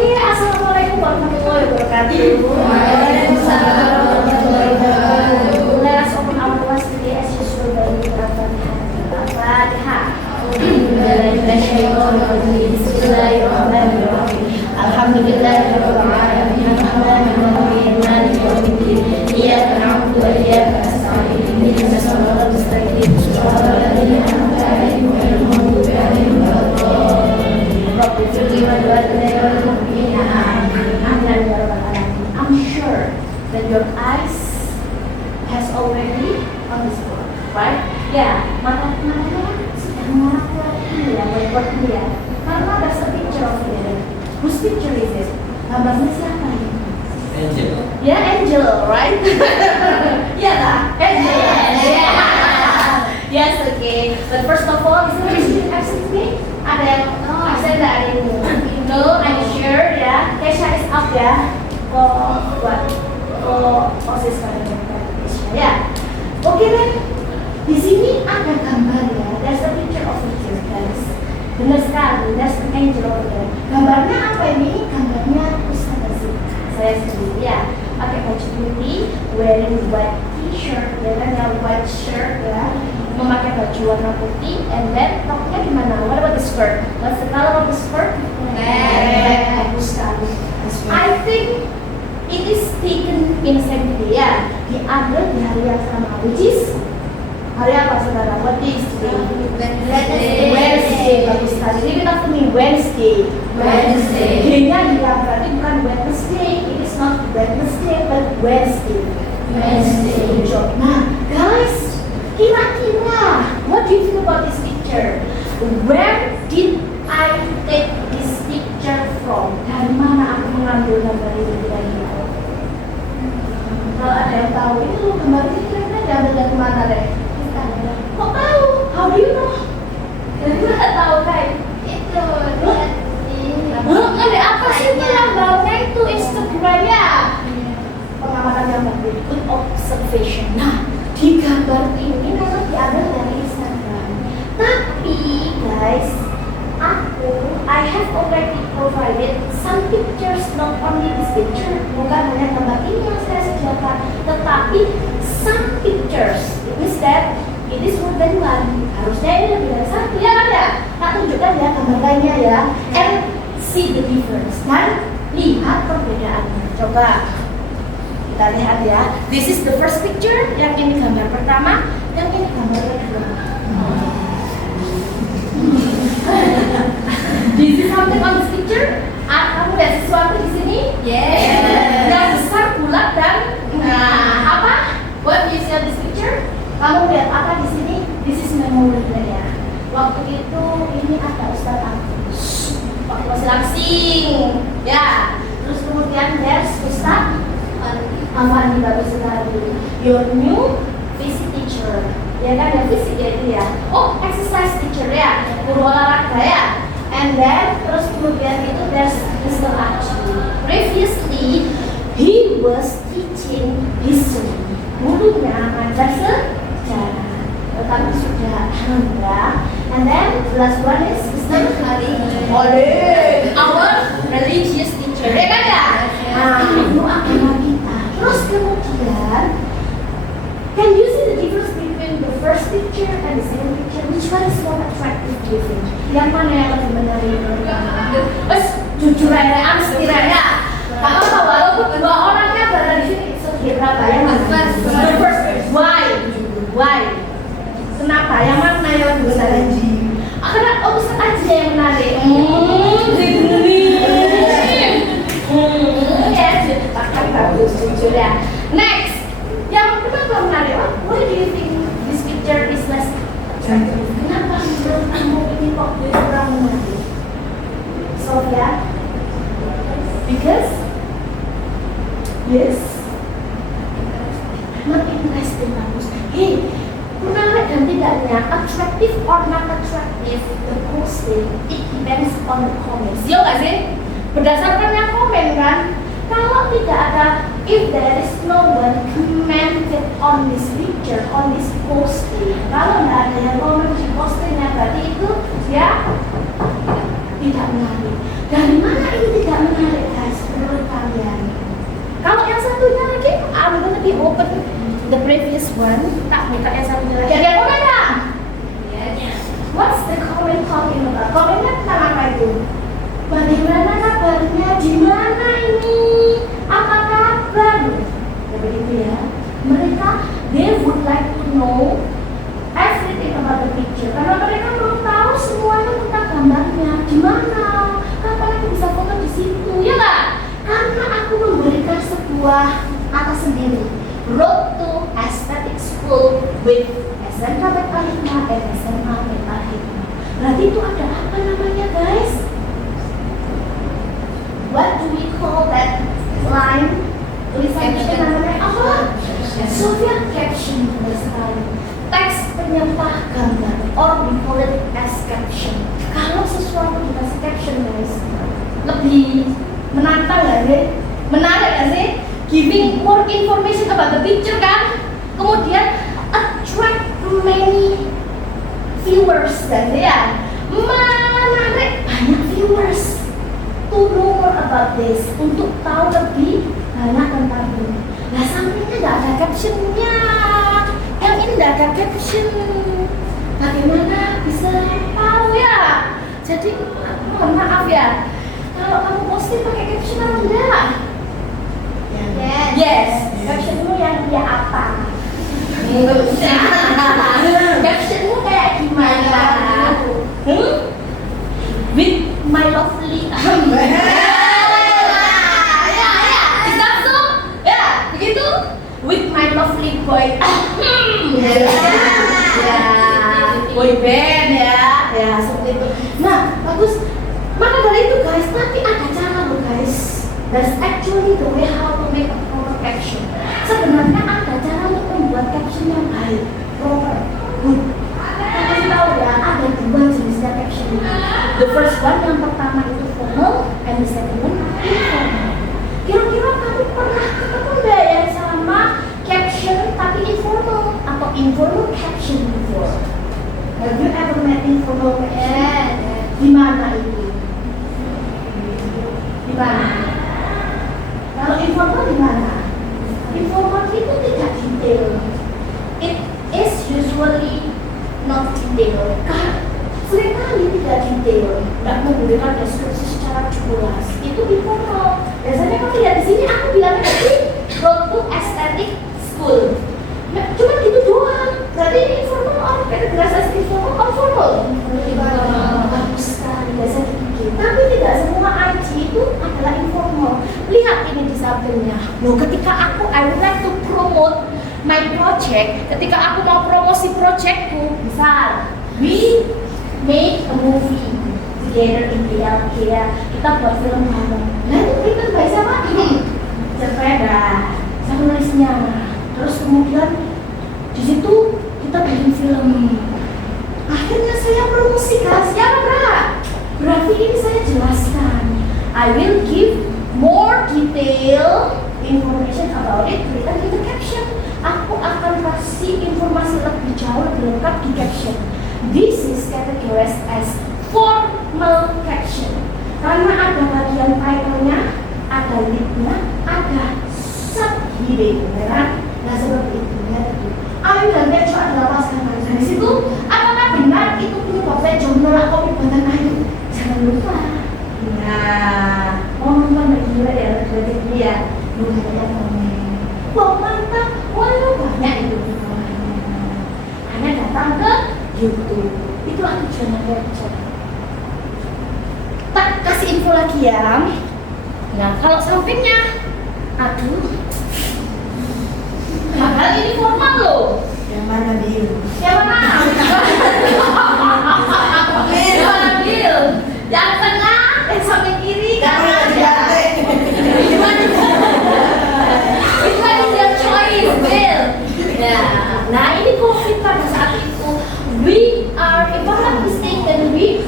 Oke, assalamualaikum warahmatullahi wabarakatuh. Waalaikumsalam warahmatullahi wabarakatuh. Let us open our class today as usual by Al-Fatihah. Bismillahirrahmanirrahim. Alhamdulillahirabbil alamin. Arrahmanirrahim. Maliki yaumiddin. Iyyaka na'budu wa iyyaka nasta'in. Ihdinas siratal mustaqim. Shiratal ladzina an'amta 'alaihim ghairil maghdubi 'alaihim waladdallin. Rabbi firli wa wal mu'minina amin ya rabbal alamin. I'm sure that your eyes has already on this board, right? Ya, matanya sudah mengarah ini ya, whiteboard ini ya. Karena ada picture of it. Whose picture is it? Gambarnya siapa ini? Angel. Ya, Angel, right? Iya lah, Angel. Yes, okay. But first of all, is there any absent me? Ada yang absent nggak hari ini? No, I'm sure ya. Kesha is up ya. Oh, what? Oh, OSIS ya. Oke deh. Di sini ada gambar ya. There's a picture of it here, guys. Benar sekali. There's an angel over there. Gambarnya apa ini? Gambarnya Ustazah Zika. Saya sendiri ya. Pakai baju putih, wearing white t-shirt, ya kan? Ya, white shirt ya. Memakai baju warna putih, and then topnya gimana? What about the skirt? What's the color of the skirt? Bagus sekali. I think it is taken in the same day ya. Diambil di hari yang sama, which is hari apa saudara? What is today? Wednesday. Bagus sekali. Repeat after me. Wednesday. D-nya hilang, berarti bukan Wednesday. It is not Wednesday, but Wednesday. Good job. Nah, guys, kira-kira, what do you think about this picture? Where did I take this picture from? Dari mana aku mengambil gambar ini kira-kira? Kalau ada yang tahu, ini loh gambar ini kira-kira diambil dari mana deh? Kok tahu? How do you know? Dari mana tahu kayak? Itu lihat di Ada apa sih itu gambarnya itu Instagram ya? Pengamatan yang bagus, good observation. Nah, di gambar ini memang diambil dari Instagram. Tapi guys, I have already provided some pictures, not only this picture. Bukan hanya gambar ini yang saya sediakan, tetapi some pictures. It means that it is more than one. Harusnya ini lebih dari satu, ya kan ya? Tak tunjukkan ya gambar lainnya ya. And see the difference. Dan lihat perbedaannya. Coba kita lihat ya. This is the first picture. Yang ini gambar pertama, yang ini gambar kedua. This is something on this picture. Kamu lihat sesuatu di sini? Yes. Yang besar, bulat dan apa? What is on this picture? Kamu lihat apa di sini? This is memorinya ya. Waktu itu ini ada Ustaz Agus waktu masih langsing, ya. Terus kemudian there's Ustaz Amani, bagus sekali. Your new physics teacher, ya kan ya, fisik ya itu ya. Oh, exercise teacher ya, guru olahraga ya. And then terus kemudian itu there's Mr. Aci. Previously he was teaching history. Gurunya ngajar sejarah, tetapi sudah alhamdulillah. And then the last one is Mr. Ali, our religious teacher, ya kan ya? Itu agama kita. Terus kemudian, can you see the difference between the first picture and the second picture? Which one is more attractive to you? Yang mana yang lebih menarik menurut kamu? Jujur aja, setia ya. Tak apa, walaupun dua orangnya berada di sini, setia berapa? Yang mana? The first. Why? Kenapa? Yang mana yang lebih menarik? Karena Ustaz aja yang menarik. Tapi bagus, jujur ya. Next, yang kenapa menarik? Why do you think this picture is less attractive? Kenapa menurut kamu ini kok kurang menarik? Sofia? Because yes, not interesting, bagus. Hey, menarik dan tidaknya, attractive or not attractive, the posting it depends on the comments. Iya nggak sih? Berdasarkan yang komen kan. Kalau tidak ada, if there is no one commented on this picture, on this posting, kalau nggak ada yang komen di postingnya, berarti itu ya tidak menarik. Dari mana ini tidak menarik? we open the previous one? Tak, minta yang satu lagi. Ada komen nggak? What's the comment talking about? Komennya tentang apa itu? Bagaimana kabarnya? Di mana ini? Apa kabar? Ya begitu ya. Mereka, they would like to know everything about the picture. Karena mereka belum tahu semuanya tentang gambarnya. Di mana? Kapan aku bisa foto di situ? Ya nggak? Karena aku memberikan sebuah kata sendiri. Road to Aesthetic School with SMK Beta Hikmah dan SMA Beta Hikmah. Berarti itu ada apa namanya, guys? What do we call that line? Tulisan itu namanya apa? Social caption, benar sekali. Teks penyerta gambar, or we call it as caption. Kalau sesuatu dikasih caption, guys, lebih menantang nggak sih? Menarik nggak sih? Giving more information about the picture kan? Kemudian attract many viewers kan ya? Menarik banyak viewers to know more about this, untuk tahu lebih banyak tentang ini. Nah, sampingnya nggak ada captionnya. Yang ini nggak ada caption. Bagaimana bisa tahu ya? Jadi mohon maaf ya, kalau kamu posting pakai caption atau enggak? Yes. Captionmu yang dia apa? Captionmu kayak gimana? With my lovely. Begitu? With my lovely boy. Boy band ya. Ya, seperti itu. Nah, bagus. Maka dari itu guys, tapi ada cara loh guys. That's actually the way how to make a proper caption. Sebenarnya ada cara untuk membuat caption yang baik, proper, good. Kita kasih tahu ya, ada dua jenisnya caption ini. The first one yang pertama itu formal, and the second one informal. Kira-kira kamu pernah ketemu nggak yang sama caption tapi informal atau informal caption before? Have you ever met informal caption? Di mana itu? Di mana? Kalau informal di mana? Informal itu tidak detail. It is usually not detail. Seringkali tidak detail, tidak memberikan deskripsi secara jelas. Itu informal. Biasanya kalau lihat di sini aku bilangnya tadi Road to Aesthetic School. Nah, cuma gitu doang. Berarti ini informal, orang kategorize informal atau formal? Bagus sekali, biasa dipikir. Tapi tidak semua IG itu adalah informal. Lihat ini di sampingnya. Loh, ketika I would like to promote my project, ketika aku mau promosi projectku, misal, we make a movie together in BLK ya. Kita buat film bareng. Nah itu written by siapa? Sepeda, saya nulisnya. Terus kemudian di situ kita bikin film. Akhirnya saya promosikan, siapa? Berarti ini saya jelaskan. I will give more detail information about it written in the caption. Aku akan kasih informasi lebih jauh, lebih lengkap di caption. This is categorized as formal caption karena ada bagian title-nya, ada lead-nya, ada subheading, ya kan? Nah seperti itu ya tadi. Ayo nanti coba jelaskan dari situ. Apakah benar itu punya website jurnal atau pembuatan ayo? Jangan lupa. Nah, mau nonton lagi juga ya, berarti dia bukan yang komen. Wah mantap, wah banyak itu hanya datang ke YouTube. Itulah tujuannya caption. Tak kasih info lagi ya. Nah kalau sampingnya, aduh, padahal ini formal loh. Yang mana Bill? Yang mana? Yang mana Bill? Yang tengah, yang samping kiri, kanan. Itu kan your choice, Bill. Nah ini COVID pada saat itu. We are, if I'm not mistaken, we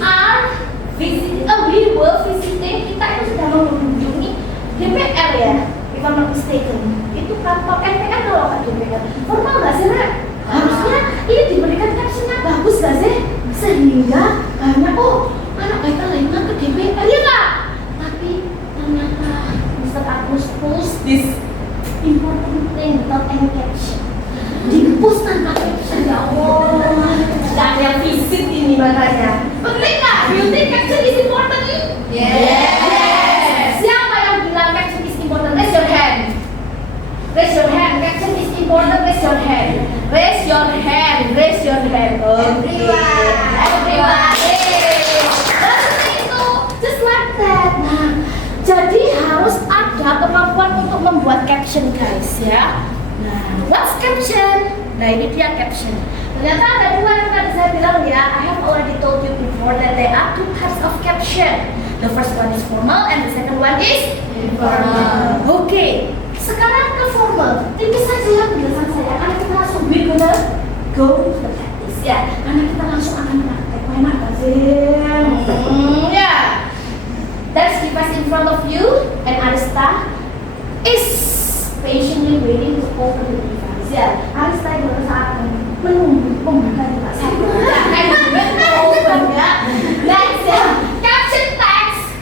were visiting, kita itu sudah mengunjungi DPR ya, if I'm not mistaken. Itu kantor MPR kalau kan DPR. Formal nggak sih, Rek? Harusnya ini diberikan captionnya bagus nggak sih? Sehingga banyak, oh anak baik lingkungan ke caption guys ya. Nah, what's caption? Nah ini dia caption. Ternyata ada dua yang tadi saya bilang ya. I have already told you before that there are two types of caption. The first one is formal and the second one is informal. Oke, sekarang ke formal. Tipis saja ya penjelasan saya. Karena kita langsung we're gonna go to the practice ya. Karena kita langsung akan praktek. Enak gak sih? Ya. That's device in front of you and Arista is patiently waiting to open the device. Ya, Arista itu saat menunggu pembuka device. Open ya. Next ya, caption text.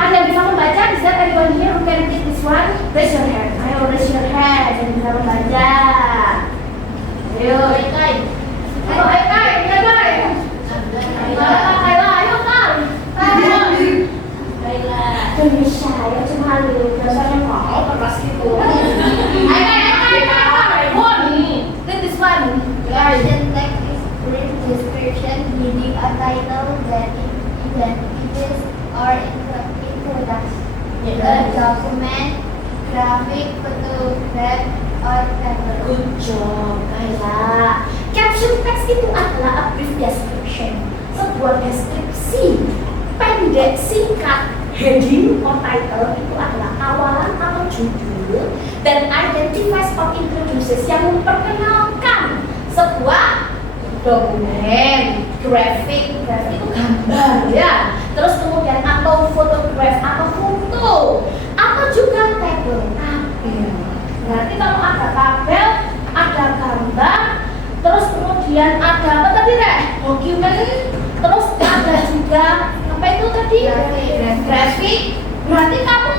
Ada yang bisa membaca? Is there anyone here who can read this one? Raise your hand. Ayo raise your hand. Yang bisa membaca. Ayo, Kai. Ayo, Kai. Ya, Kai. Ayo, Kai. Indonesia ya cuma lu biasanya mau keras gitu. Read this one. Caption text is brief description giving a title that images or introduction. A document, graphic, photograph, or table. Good job, Kayla. Caption text itu adalah a brief description, sebuah deskripsi pendek singkat. Heading or title itu adalah awalan atau judul dan identifies or introduces yang memperkenalkan sebuah dokumen, grafik itu gambar ya, terus kemudian atau fotograf atau foto atau juga tabel. Berarti kalau ada tabel, ada gambar, terus kemudian ada apa tadi deh? Dokumen, terus ada juga apa itu tadi? Grafik. Berarti kamu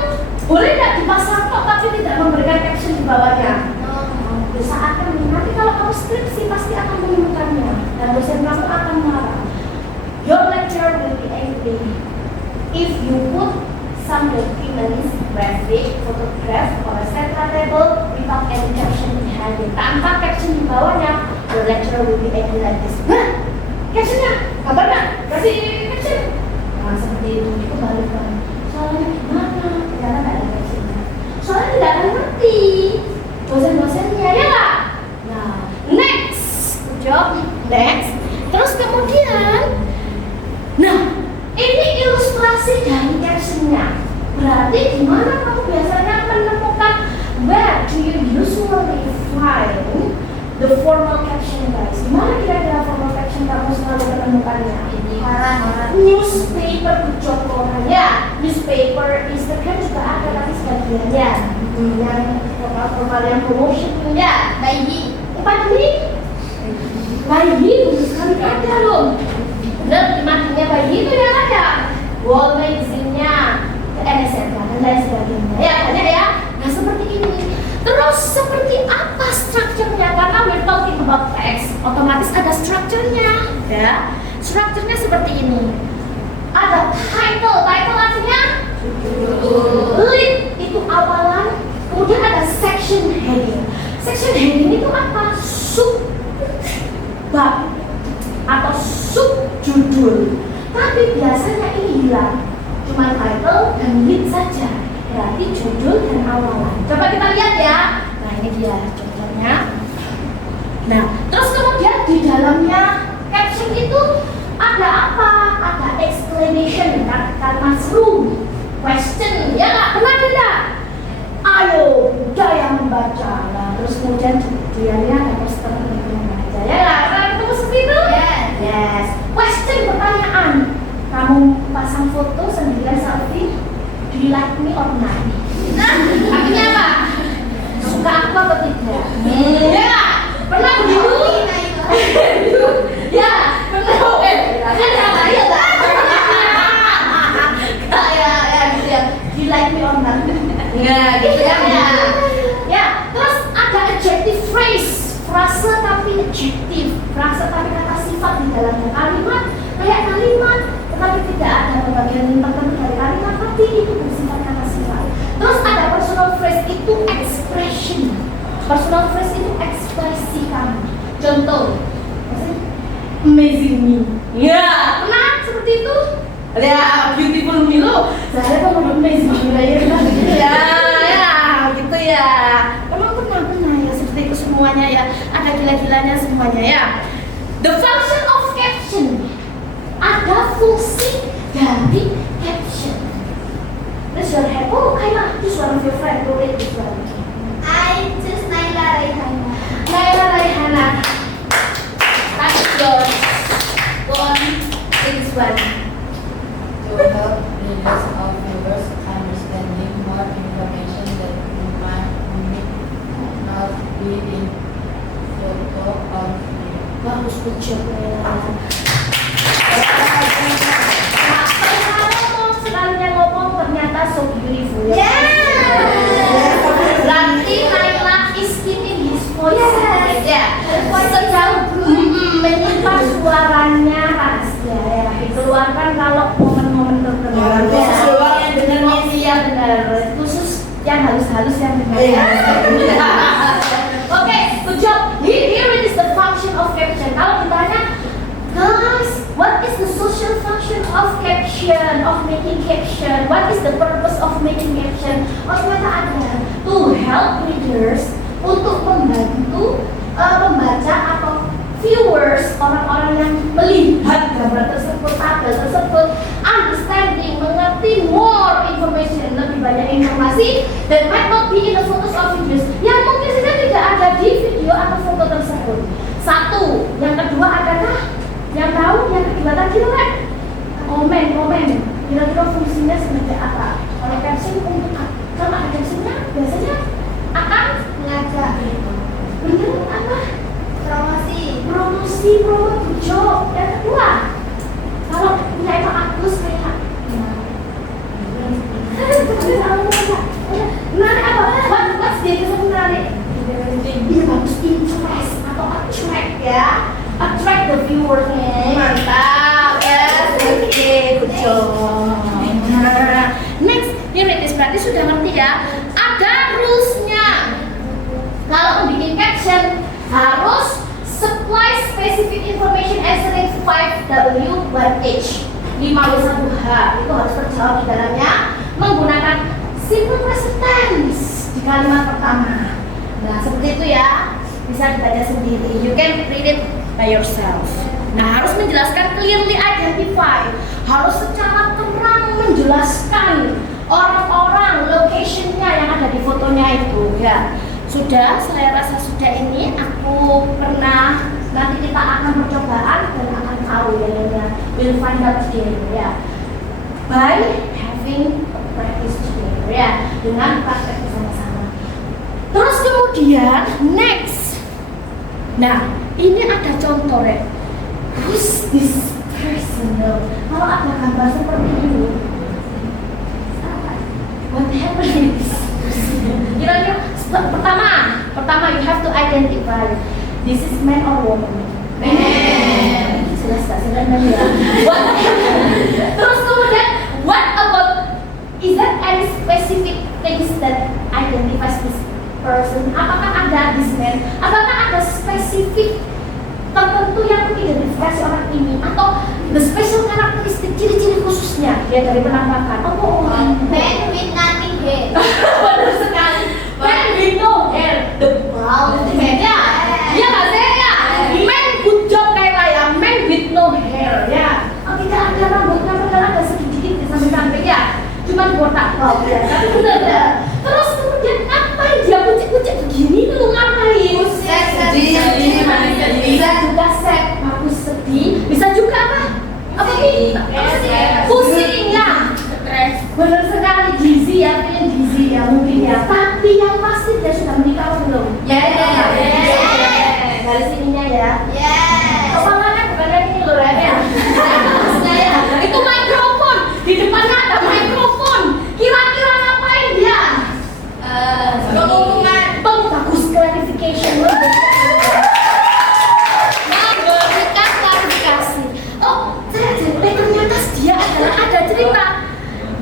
boleh tidak dipasang kok tapi tidak memberikan caption di bawahnya. Bisa akan nanti kalau kamu skripsi pasti akan menemukannya dan dosen kamu akan marah. Your lecturer will be angry if you put some documents, graphic, photograph, or a central table without any caption behind it. Tanpa caption di bawahnya, your lecturer will be angry like this. Nah, captionnya, kabarnya, kasih caption. Nah, seperti itu balik lagi. Soalnya gimana? Ternyata nggak ada captionnya. Soalnya tidak akan ngerti dosen-dosennya, ya nggak? Nah, next, good job, next. Terus kemudian, nah, ini ilustrasi dari captionnya. Berarti gimana kamu biasanya menemukan where do you usually find the formal caption guys? Gimana kira-kira formal caption kamu selalu menemukannya? Newspaper, good job koran ya. Newspaper, Instagram juga ada tapi sebagiannya yang formal yang promotion ya. Bayi, bagus sekali ada loh. Bener, dimatinya bayi itu yang ada. Wall magazine-nya, NSM dan lain sebagainya. Ya banyak ya. Nah seperti ini. Terus seperti apa strukturnya? Karena we're talking about text, otomatis ada strukturnya. Ya, strukturnya seperti ini. Ada title artinya lead itu awalan. Kemudian ada section heading. Section heading itu apa? Sub bab atau sub judul. Tapi biasanya ini hilang. Cuma title dan lead saja. Berarti judul dan awalan. Coba kita lihat ya. Nah ini dia contohnya. Nah terus kemudian di dalamnya caption itu ada apa? Ada explanation, kalimat seru, question, ya nggak? Benar tidak? Ayo, udah yang membaca. Nah terus kemudian dia ada poster yang membaca. Ya nggak? Pernah ketemu seperti itu? Yes. Question, pertanyaan. Kamu pasang foto sendirian selfie, do you like me or not? Artinya apa? Suka aku atau tidak? Ya, pernah begitu? Ya, pernah. Kayak do you like me or not? Ya, gitu ya. Ya, terus ada adjective phrase, frase tapi adjective, frase tapi kata sifat di dalamnya kalimat, kayak kalimat tetapi tidak ada bagian tertentu dari kalimat tapi itu bersifat kata sifat. Terus ada personal phrase itu expression. Personal phrase itu ekspresi kamu. Contoh, amazing me. Ya, pernah seperti itu? Ya, beautiful me lo. Saya kok mau amazing me ya, gitu ya. fungsi dari caption. Raise your hand. Oh, Kaila, choose one of your friends to read this one. I choose Naila Raihana. Naila Raihana. That's yours. Go on, read this one. To help readers or viewers understanding more information that might not be in photo or video. Bagus, good job, Naila. Sekalian ngomong ternyata so beautiful ya. Berarti Naila is keeping his voice secret ya. Sejauh menyimpan suaranya rahasia ya. Dikeluarkan kalau momen-momen tertentu. Keluar yang dengarnya Iya benar. Khusus yang halus-halus yang dengar. Oke, good job. Here it is the function of caption. Kalau ditanya, guys, what is the social function of caption, of making caption? What is the purpose of making caption? Oh, ternyata ada to help readers, untuk membantu pembaca atau viewers, orang-orang yang melihat gambar tersebut, tabel tersebut, understanding, mengerti more information, lebih banyak informasi, that might not be in the photos or videos, yang mungkin saja tidak ada di video atau foto tersebut. Satu, yang kedua adalah yang tahu, yang kedua tadi kan komen. Kira-kira fungsinya seperti apa? Kalau caption untuk apa? Kalau ada captionnya biasanya akan Ngajak. bener apa? Promosi job. Yang kedua, kalau punya itu Agus kayak menarik apa? What's dia bisa menarik? Dia bagus interest atau attract ya. Attract the viewers nih. Mantap, yes, oke, good job. Next, ini read this, berarti sudah ngerti ya. Ada rules-nya. Kalau bikin caption harus supply specific information answering 5W1H 5W1H itu harus terjawab di dalamnya menggunakan simple present tense di kalimat pertama. Nah, seperti itu ya. Bisa dibaca sendiri. You can read it by yourself. Nah, harus menjelaskan clearly identify. Harus secara terang menjelaskan orang-orang, location-nya yang ada di fotonya itu ya. Sudah, saya rasa sudah ini. Aku pernah, nanti kita akan percobaan dan akan tahu ya. We'll find out together ya. By having a practice together ya. Dengan praktek bersama-sama. Terus kemudian next. Nah, ini ada contoh ya. Who's this person? Kalau ada gambar seperti ini, what happened? Kira-kira pertama you have to identify this is man or woman. Man. Jelas tak sih man ya. Terus kemudian what about, is there any specific things that identifies this person? Apakah ada this man? Apakah ada spesifik tertentu yang mengidentifikasi orang ini atau the special karakteristik, ciri-ciri khususnya dia dari penampakan? Man with nothing hair. Benar sekali. Man with no hair, the bald man ya. Iya nggak sih ya? Man, good job Kaila ya. Man with no hair ya. Oh, tidak ada rambutnya, padahal ada sedikit di samping-samping ya. Cuman botak bau ya. Tapi benar ya. Terus kemudian ngapain dia kucek-kucek begini tuh ngapain? Bisa juga sad, bagus sedih. Bisa juga apa? Apa nih? Pusing ya. Benar sekali, gizi ya, artinya gizi ya mungkin ya. Tapi yang pasti dia sudah menikah atau belum? Dari sininya ya. Kepalanya bukan yang ini loh ya. Itu mikrofon, di depannya ada mikrofon. Kira-kira ngapain dia? Pengumuman. Bagus, clarification. Memberikan klarifikasi. Oh, ternyata dia ada cerita.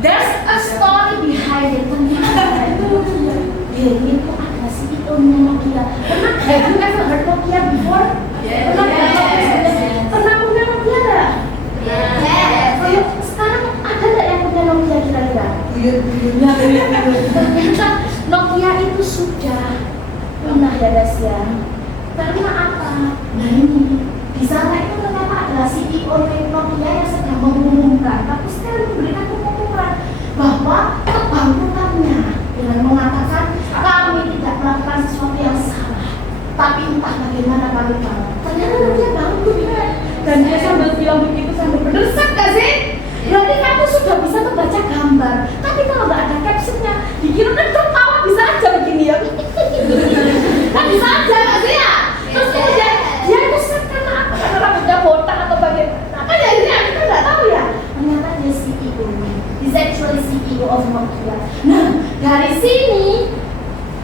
There's a story behind it. Ternyata dia itu ada CEO-nya Nokia. Have you ever heard Nokia before? Pernah punya Nokia nggak? Sekarang ada nggak yang punya Nokia kira-kira? Ternyata Nokia itu sudah punah ya guys ya. Karena apa? Nah ini Di sana itu ternyata adalah CEO Nokia yang sedang mengumumkan, tapi sekali memberikan pengumuman bahwa kebangkrutannya dengan mengatakan kami tidak melakukan sesuatu yang salah, tapi entah bagaimana kami tahu. Ternyata dia bangkrut ya. Dan dia sambil bilang begitu sambil berdesak gak sih? Berarti kamu sudah bisa membaca gambar, tapi kalau nggak ada captionnya, dikira kan ketawa bisa aja begini ya. Kan bisa aja nggak sih ya? Terus kemudian dia itu karena apa? Karena rambutnya botak atau bagaimana? Kan ya ini kita nggak tahu ya. Ternyata dia CEO, he's actually CEO of Nokia. Nah dari sini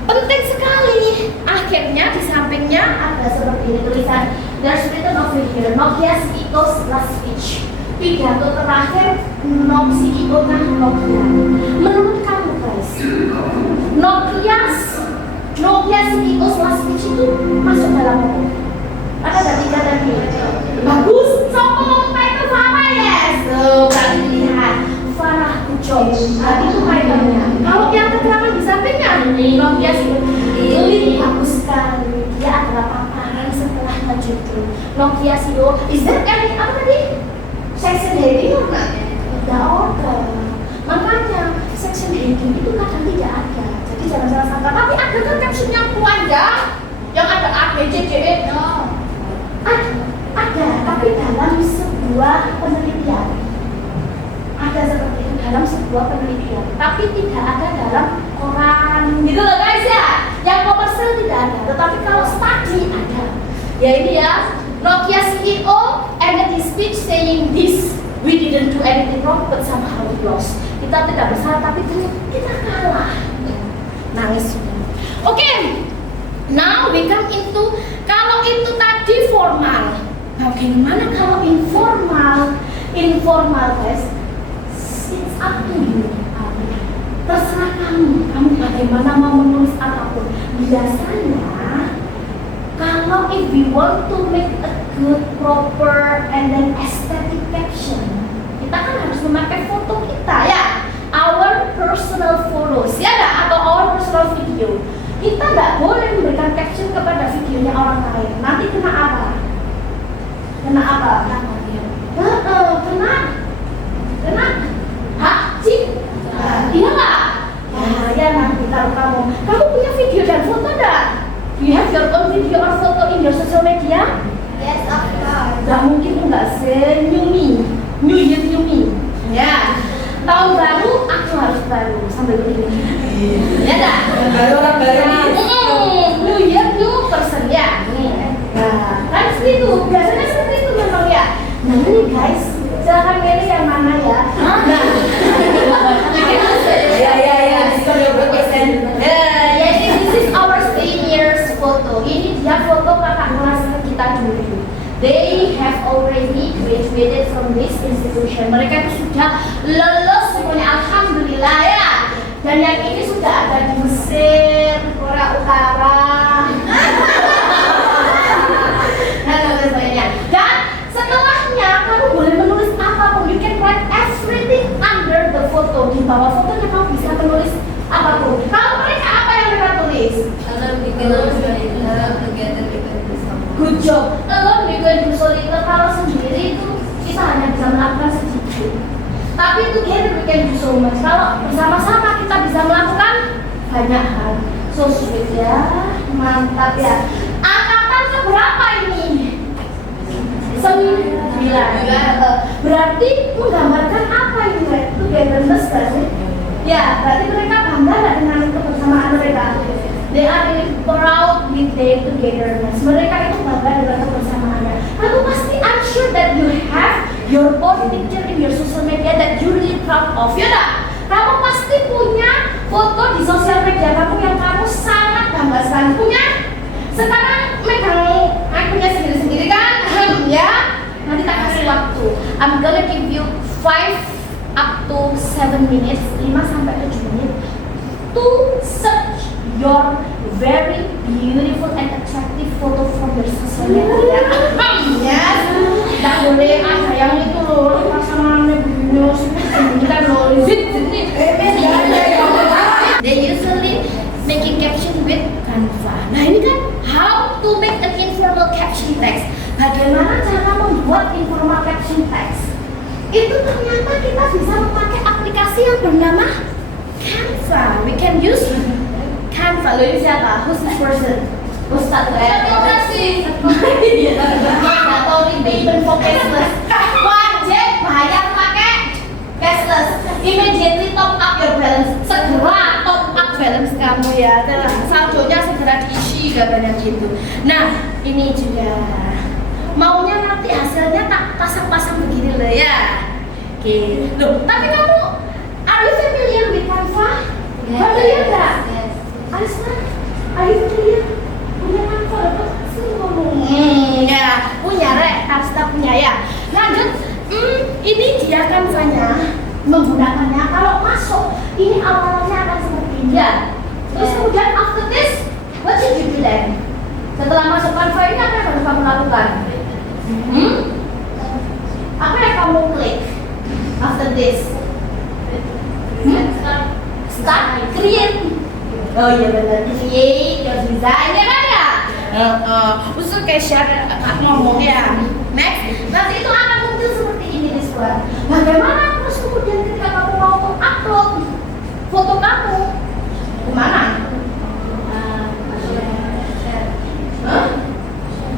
penting sekali. Akhirnya di sampingnya ada seperti ini tulisan. There's written over here, Nokia CEO's last speech. Pidato terakhir CEO-nya Nokia. Menurut kamu guys, Nokia CEO's last speech itu masuk dalam apa? Ada 3 tadi. Bagus, sokong title Farah yes. Berarti lihat Farah Kucong. Berarti itu title-nya. Kalau yang terkenal di sampingnya Nokia CEO bagus sekali. Dia adalah paparan setelahnya justru Nokia CEO. Is there any apa tadi? Section heading enggak? Tidak ada. Makanya section heading itu kadang tidak ada. Jadi jangan salah sangka. Tapi ada kan caption yang panjang, yang ada A, B, C, D, E. No. Ada. Tapi dalam sebuah penelitian. Ada seperti itu dalam sebuah penelitian. Tapi tidak ada dalam koran. Gitu loh guys ya. Yang komersil tidak ada. Tetapi kalau study ada. Ya ini ya. Nokia CEO ended his speech saying this, we didn't do anything wrong but somehow we lost. Kita tidak bersalah tapi kita kalah. Nangis. Oke. Now we come into kalau itu tadi formal. Bagaimana kalau informal? Informal guys. It's up to you. Terserah kamu bagaimana mau menulis apapun. Biasanya kalau if we want to make a good, proper, and then aesthetic caption, kita kan harus memakai foto kita ya, our personal photos ya nggak? Atau our personal video. Kita nggak boleh memberikan caption kepada videonya orang lain. Nanti kena apa? Kena apa? Kena hak cipta. Iya nggak? Ya nanti kalau kamu punya video dan foto nggak? Do you have your own video or photo in your social media? Yes, of course. Gak mungkin enggak senyumi, New Year New Me. Ya, tahun baru aku harus baru sambil begini. Ya dah. Baru orang baru nih. New Year New Person ya. Nah, kan seperti itu. Biasanya seperti itu memang ya. Nah ini guys, silakan pilih yang mana ya. Nah, Ya. ya ini this is our seniors photo. Ini dia foto kakak kelas kita dulu. They have already graduated from this institution. Mereka itu sudah lulus semuanya, alhamdulillah ya. Dan yang ini sudah ada di Mesir, Korea Utara. Dan sebagainya. Dan setelahnya kamu boleh menulis apapun. You can write everything under the photo. Di bawah fotonya kamu bisa menulis apapun. Kalau mereka apa yang mereka tulis? Good job. Alone we can do so little. Kalau sendiri itu kita hanya bisa melakukan sedikit. Tapi together we can do so much. Kalau bersama-sama kita bisa melakukan banyak hal. So sweet ya, mantap ya. Angkatan keberapa ini? 9. Berarti menggambarkan apa ini? Togetherness kan sih? Ya, berarti mereka bangga nggak dengan kebersamaan mereka? They are really proud with their togetherness. Mereka itu bangga dengan kebersamaannya. Kamu pasti I'm sure that you have your own picture in your social media that you really proud of, ya tak? Kamu pasti punya foto di sosial media kamu yang kamu sangat bangga sekali punya. Sekarang megang akunnya sendiri-sendiri kan? Ya. Nanti tak kasih waktu. I'm gonna give you 5 up to 7 minutes, 5 sampai 7 menit to search your very beautiful and attractive photo from your social media. Yes. Tak boleh ada yang itu loh, pasangannya begini, kita loh, they usually making caption with Canva. Nah ini kan how to make an informal caption text. Bagaimana itu ternyata kita bisa memakai aplikasi yang bernama Canva. We can use Canva. Lo ini siapa? Who's this person? Ustadz terima kasih. Atau repayment for cashless. Wajib bayar pakai cashless. Immediately top up your balance. Segera top up balance kamu ya. Saldonya segera diisi katanya gitu. Nah, ini juga maunya nanti hasilnya tak pasang-pasang begini loh ya. Oke. Loh, tapi kamu are you familiar with Canva? Familiar nggak? Arisma, are you familiar? Punya Canva dapat sih ngomong. Ya, punya Rek, Arista punya ya. Lanjut, ini dia Canva-nya. Menggunakannya kalau masuk, ini awalnya akan seperti ini ya. Terus kemudian after this, what should you do then? Setelah masuk Canva ini apa yang harus kamu lakukan? Apa yang kamu klik after this? Start create. Oh iya benar, create your design ya kan ya? Usul kayak share ngomong ya. Next, nanti itu akan muncul seperti ini di sebelah. Bagaimana terus kemudian ketika kamu mau upload foto kamu kemana?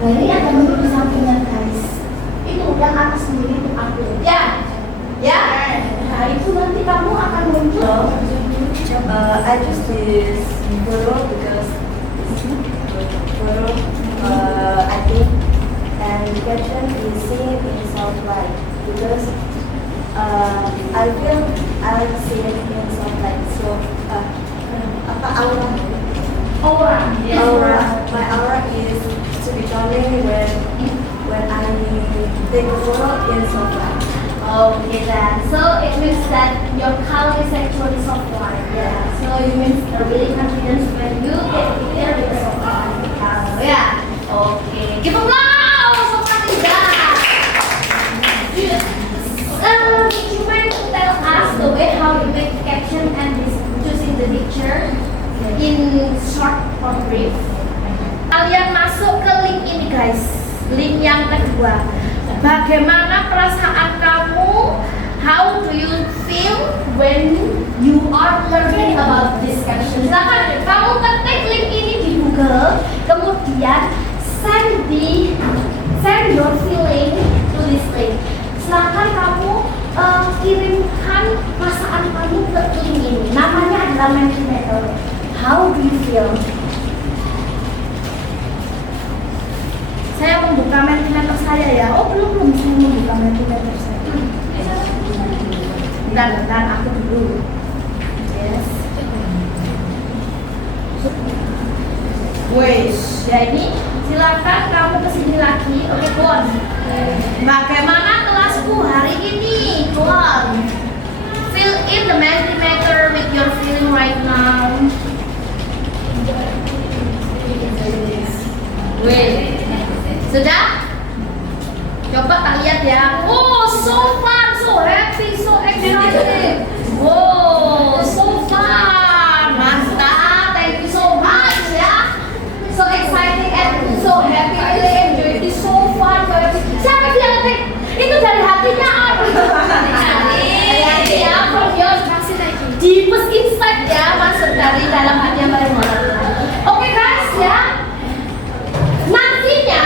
Nah ini ada menu di sampingnya guys. Itu yang atas sendiri itu upload. Ya, ya. Nah itu nanti kamu akan muncul. I just this photo because photo I think and caption is seen in soft light because I feel I see it in soft light so apa aura Aura. My aura is to be charming when I take a photo in soft light. Okay then. So it means that your color is actually soft white. Yeah. So you means really confidence when you get picture with a soft white color. Yeah. Okay. Give applause for Katiga. You mind to tell us the way how you make caption and choosing the picture in short or brief? Kalian masuk ke link ini guys. Link yang kedua. Bagaimana perasaan kamu? How do you feel when you are learning about this caption? Silakan kamu ketik link ini di Google, kemudian send your feeling to this link. Silakan kamu kirimkan perasaan kamu ke link ini. Namanya adalah Mentimeter. How do you feel? Saya membuka Mentimeter saya ya. Oh belum saya membuka Mentimeter saya. Bentar, aku dulu. Yes. Wes, ya ini silakan kamu kesini lagi. Oke, Kon. Bagaimana kelasku hari ini, Kon? Fill in the Mentimeter with your feeling right now. Wes. Sudah? Coba tak lihat ya. Oh, so fun, so happy, so excited. Oh, so fun. Mantap. Thank you so much ya. So exciting and so happy. I really enjoy it. It's so fun, so happy. Siapa sih yang ngetik? Itu dari hatinya. Dari hati ya, from your deepest insight ya, masuk dari dalam hati yang paling dalam. Oke guys ya. Nantinya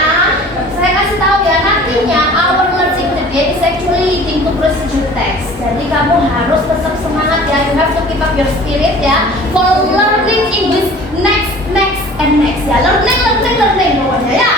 saya kasih tahu ya, nantinya our learning today is actually leading to procedure text. Jadi kamu harus tetap semangat ya. You have to keep up your spirit ya for learning English next and next ya. Learning pokoknya ya.